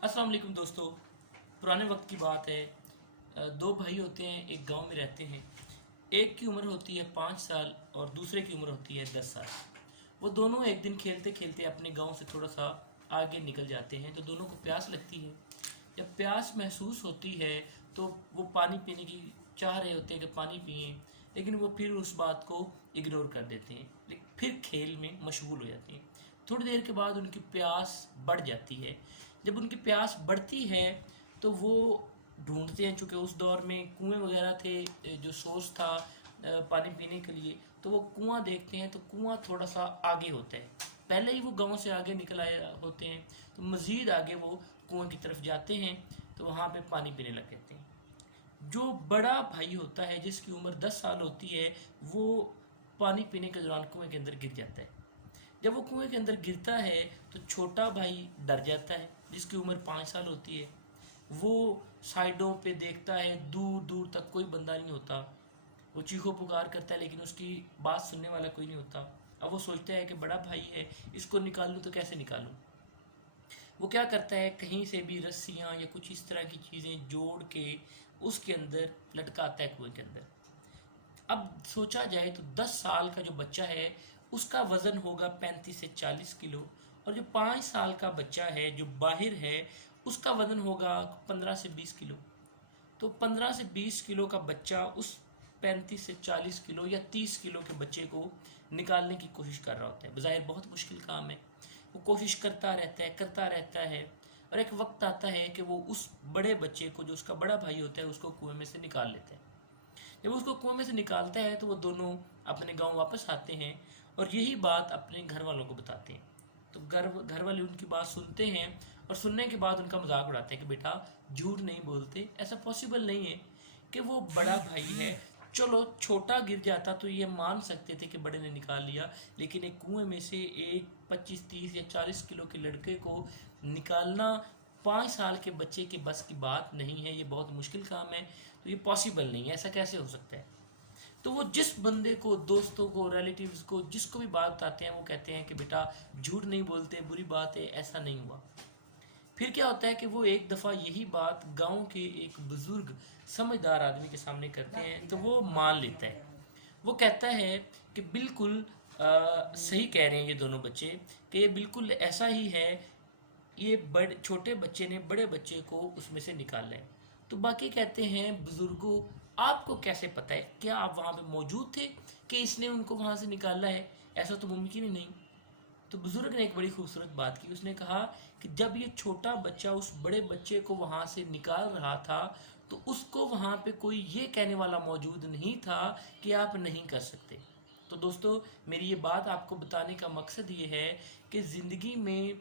अस्सलाम वालेकुम दोस्तों। पुराने वक्त की बात है। दो भाई होते हैं, एक गांव में रहते हैं। एक की उम्र होती है 5 साल और दूसरे की उम्र होती है 10 साल। वो दोनों एक दिन खेलते खेलते अपने गांव से थोड़ा सा आगे निकल जाते हैं तो दोनों को प्यास लगती है। जब प्यास महसूस होती है तो वो पानी पीने की चाह रहे होते हैं कि पानी पिए, लेकिन वो फिर उस बात को इग्नोर कर देते हैं, फिर खेल में मशगूल हो जाते हैं। थोड़ी देर के बाद उनकी प्यास बढ़ जाती है। जब उनकी प्यास बढ़ती है तो वो ढूंढते हैं, चूँकि उस दौर में कुएं वगैरह थे, जो सोर्स था पानी पीने के लिए, तो वो कुआं देखते हैं तो कुआं थोड़ा सा आगे होता है। पहले ही वो गांव से आगे निकल आए होते हैं तो मज़ीद आगे वो कुएं की तरफ जाते हैं तो वहाँ पे पानी पीने लग जाते हैं। जो बड़ा भाई होता है जिसकी उम्र 10 साल होती है, वो पानी पीने के दौरान कुएं के अंदर गिर जाता है। जब वो कुएं के अंदर गिरता है तो छोटा भाई डर जाता है जिसकी उम्र 5 साल होती है। वो साइडों पे देखता है, दूर दूर तक कोई बंदा नहीं होता। वो चीखो पुकार करता है लेकिन उसकी बात सुनने वाला कोई नहीं होता। अब वो सोचता है कि बड़ा भाई है, इसको निकालूं तो कैसे निकालूं। वो क्या करता है, कहीं से भी रस्सियाँ या कुछ इस तरह की चीज़ें जोड़ के उसके अंदर लटकाता है कुएं के अंदर। अब सोचा जाए तो 10 साल का जो बच्चा है उसका वज़न होगा 35 से 40 किलो, और जो 5 साल का बच्चा है जो बाहर है उसका वज़न होगा 15 से 20 किलो। तो 15 से 20 किलो का बच्चा उस 35 से 40 किलो या 30 किलो के बच्चे को निकालने की कोशिश कर रहा होता है। बज़ाहिर बहुत मुश्किल काम है। वो कोशिश करता रहता है और एक वक्त आता है कि वो उस बड़े बच्चे को, जो उसका बड़ा भाई होता है, उसको कुएं में से निकाल लेता है। जब उसको कुएं में से निकालता है तो वो दोनों अपने गांव वापस आते हैं और यही बात अपने घर वालों को बताते हैं। तो घर वाले उनकी बात सुनते हैं और सुनने के बाद उनका मजाक उड़ाते हैं कि बेटा झूठ नहीं बोलते, ऐसा पॉसिबल नहीं है कि वो बड़ा भाई है। चलो छोटा गिर जाता तो ये मान सकते थे कि बड़े ने निकाल लिया, लेकिन एक कुएं में से एक 25, 30 या 40 किलो के लड़के को निकालना 5 साल के बच्चे के बस की बात नहीं है। ये बहुत मुश्किल काम है, तो ये पॉसिबल नहीं है, ऐसा कैसे हो सकता है। तो वो जिस बंदे को, दोस्तों को, रिलेटिव्स को, जिसको भी बात बताते हैं वो कहते हैं कि बेटा झूठ नहीं बोलते, बुरी बात है, ऐसा नहीं हुआ। फिर क्या होता है कि वो एक दफ़ा यही बात गांव के एक बुजुर्ग समझदार आदमी के सामने करते हैं तो वो मान लेता है। वो कहता है कि बिल्कुल सही कह रहे हैं ये दोनों बच्चे, कि ये बिल्कुल ऐसा ही है। ये बड़े छोटे बच्चे ने बड़े बच्चे को उसमें से निकाला है। तो बाकी कहते हैं, बुजुर्गों आपको कैसे पता है, क्या आप वहाँ पे मौजूद थे कि इसने उनको वहाँ से निकाला है, ऐसा तो मुमकिन ही नहीं। तो बुजुर्ग ने एक बड़ी खूबसूरत बात की। उसने कहा कि जब ये छोटा बच्चा उस बड़े बच्चे को वहाँ से निकाल रहा था तो उसको वहाँ पे कोई ये कहने वाला मौजूद नहीं था कि आप नहीं कर सकते। तो दोस्तों, मेरी ये बात आपको बताने का मकसद ये है कि ज़िंदगी में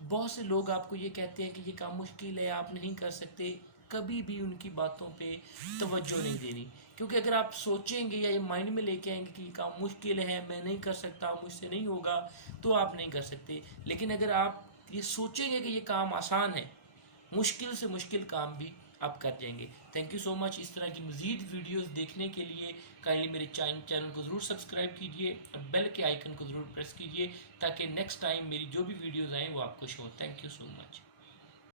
बहुत से लोग आपको ये कहते हैं कि ये काम मुश्किल है, आप नहीं कर सकते। कभी भी उनकी बातों पे तवज्जो नहीं देनी, क्योंकि अगर आप सोचेंगे या ये माइंड में लेके आएंगे कि ये काम मुश्किल है, मैं नहीं कर सकता, मुझसे नहीं होगा, तो आप नहीं कर सकते। लेकिन अगर आप ये सोचेंगे कि ये काम आसान है, मुश्किल से मुश्किल काम भी आप कर जाएंगे। Thank you so much. इस तरह की मज़ीद वीडियोस देखने के लिए काइंडली मेरे चैनल को ज़रूर सब्सक्राइब कीजिए और बेल के आइकन को ज़रूर प्रेस कीजिए ताकि नेक्स्ट टाइम मेरी जो भी वीडियोस आएँ वो आपको शो हो। Thank you so much.